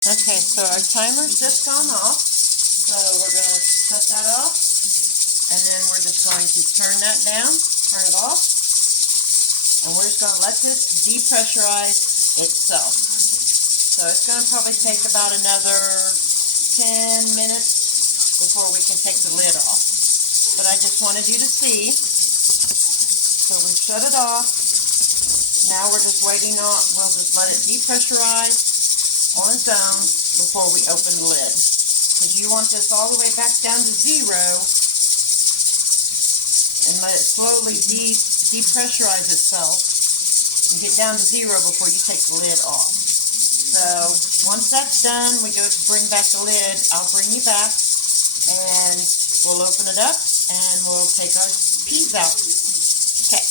Okay, so our timer's just gone off, so we're going to shut that off, and then we're just going to turn that down, turn it off, and we're just going to let this depressurize itself. So it's going to probably take about another 10 minutes before we can take the lid off. But I just wanted you to see. So we shut it off. Now we're just waiting on, we'll just let it depressurize on its own before we open the lid. Because you want this all the way back down to 0 and let it slowly depressurize itself and get down to 0 before you take the lid off. So once that's done, we go to bring back the lid. I'll bring you back and we'll open it up and we'll take our peas out. Okay.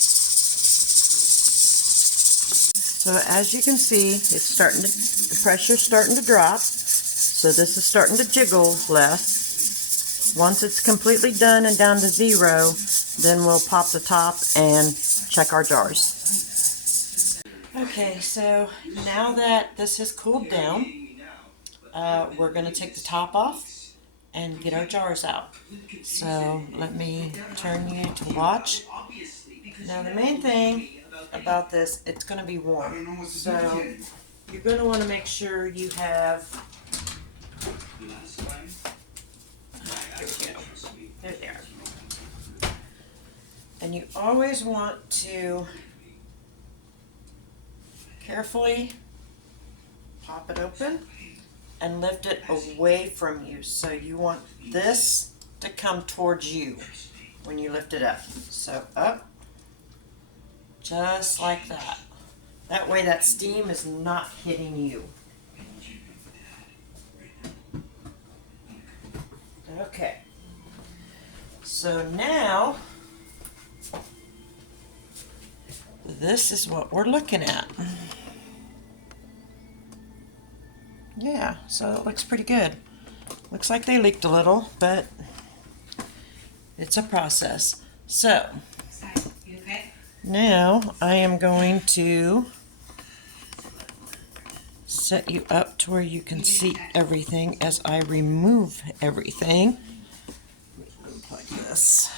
So as you can see, it's starting to, the pressure's starting to drop. So this is starting to jiggle less. Once it's completely done and down to 0, then we'll pop the top and check our jars. Okay, so now that this has cooled down, we're going to take the top off and get our jars out. So let me turn you to watch. Now the main thing about this, it's going to be warm. So you're going to want to make sure you have, here we go, there they are. And you always want to carefully pop it open and lift it away from you. So you want this to come towards you when you lift it up. So up, just like that. That way that steam is not hitting you. Okay. So now, this is what we're looking at. Yeah, so it looks pretty good. Looks like they leaked a little, but it's a process. So, now I am going to set you up to where you can see everything as I remove everything. Like this.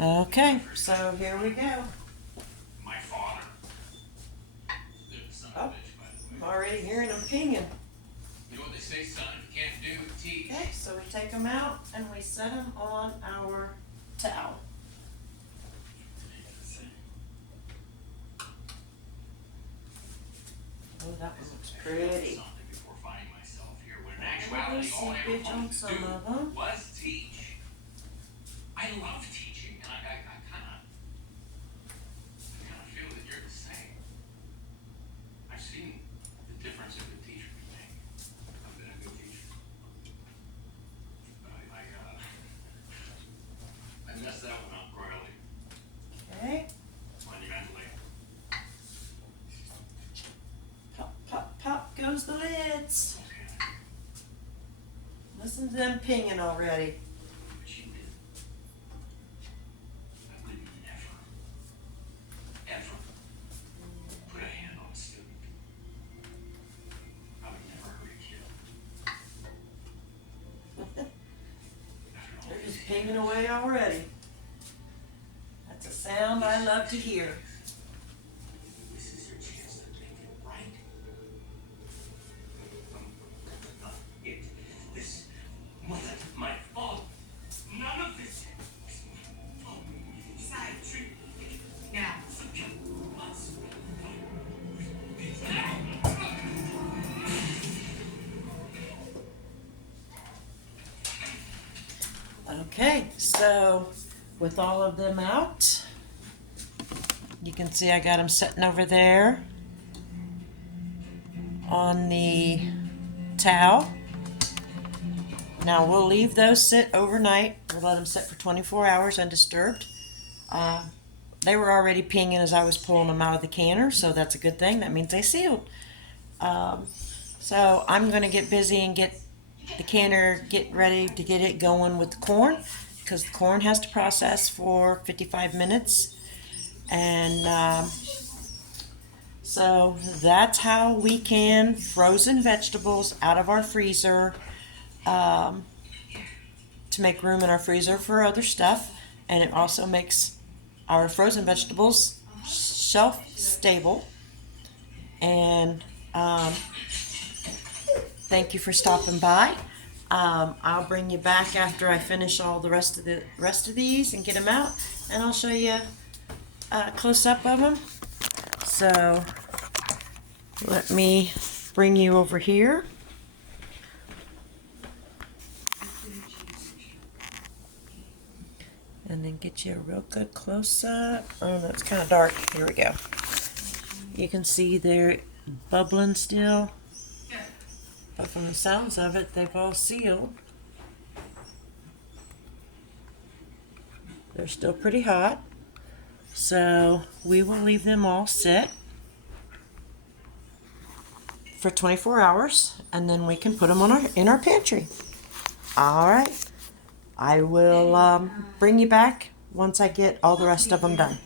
Okay, so here we go. Oh, I'm already hearing them pinging. You know what they say, son, if you can't do, teach. Okay, so we take them out and we set them on our towel. Oh, that one looks pretty. Before finding myself here, when in A little actuality, all I ever seepage on wanted to some do of them. was teach. I love teaching, and I kind of feel that you're the same. I've seen the difference a good teacher can make. I've been a good teacher. But I messed that one up royally. Okay. Monumentally. Pop, pop, pop goes the lids. Listen to them pinging already. But you did. I would never, ever put a hand on a student. I would never hurt a kid. They're just pinging away already. That's a sound I love to hear. This is your chance to make it right. Not it. This wasn't my fault. None of this was my fault. Side tree. Now, Okay, so with all of them out, you can see I got them sitting over there on the towel. Now we'll leave those sit overnight. We'll let them sit for 24 hours undisturbed. They were already pinging as I was pulling them out of the canner, so that's a good thing. That means they sealed. So I'm going to get busy and get the canner, get ready to get it going with the corn, because the corn has to process for 55 minutes. And So that's how we can frozen vegetables out of our freezer to make room in our freezer for other stuff. And it also makes our frozen vegetables shelf stable. And thank you for stopping by. I'll bring you back after I finish all the rest of these and get them out, and I'll show you a close up of them. So let me bring you over here. And then get you a real good close up. Oh, that's kind of dark. Here we go. You can see they're bubbling still. But from the sounds of it, they've all sealed. They're still pretty hot. So we will leave them all sit for 24 hours, and then we can put them in our pantry. All right. I will bring you back once I get all the rest of them done.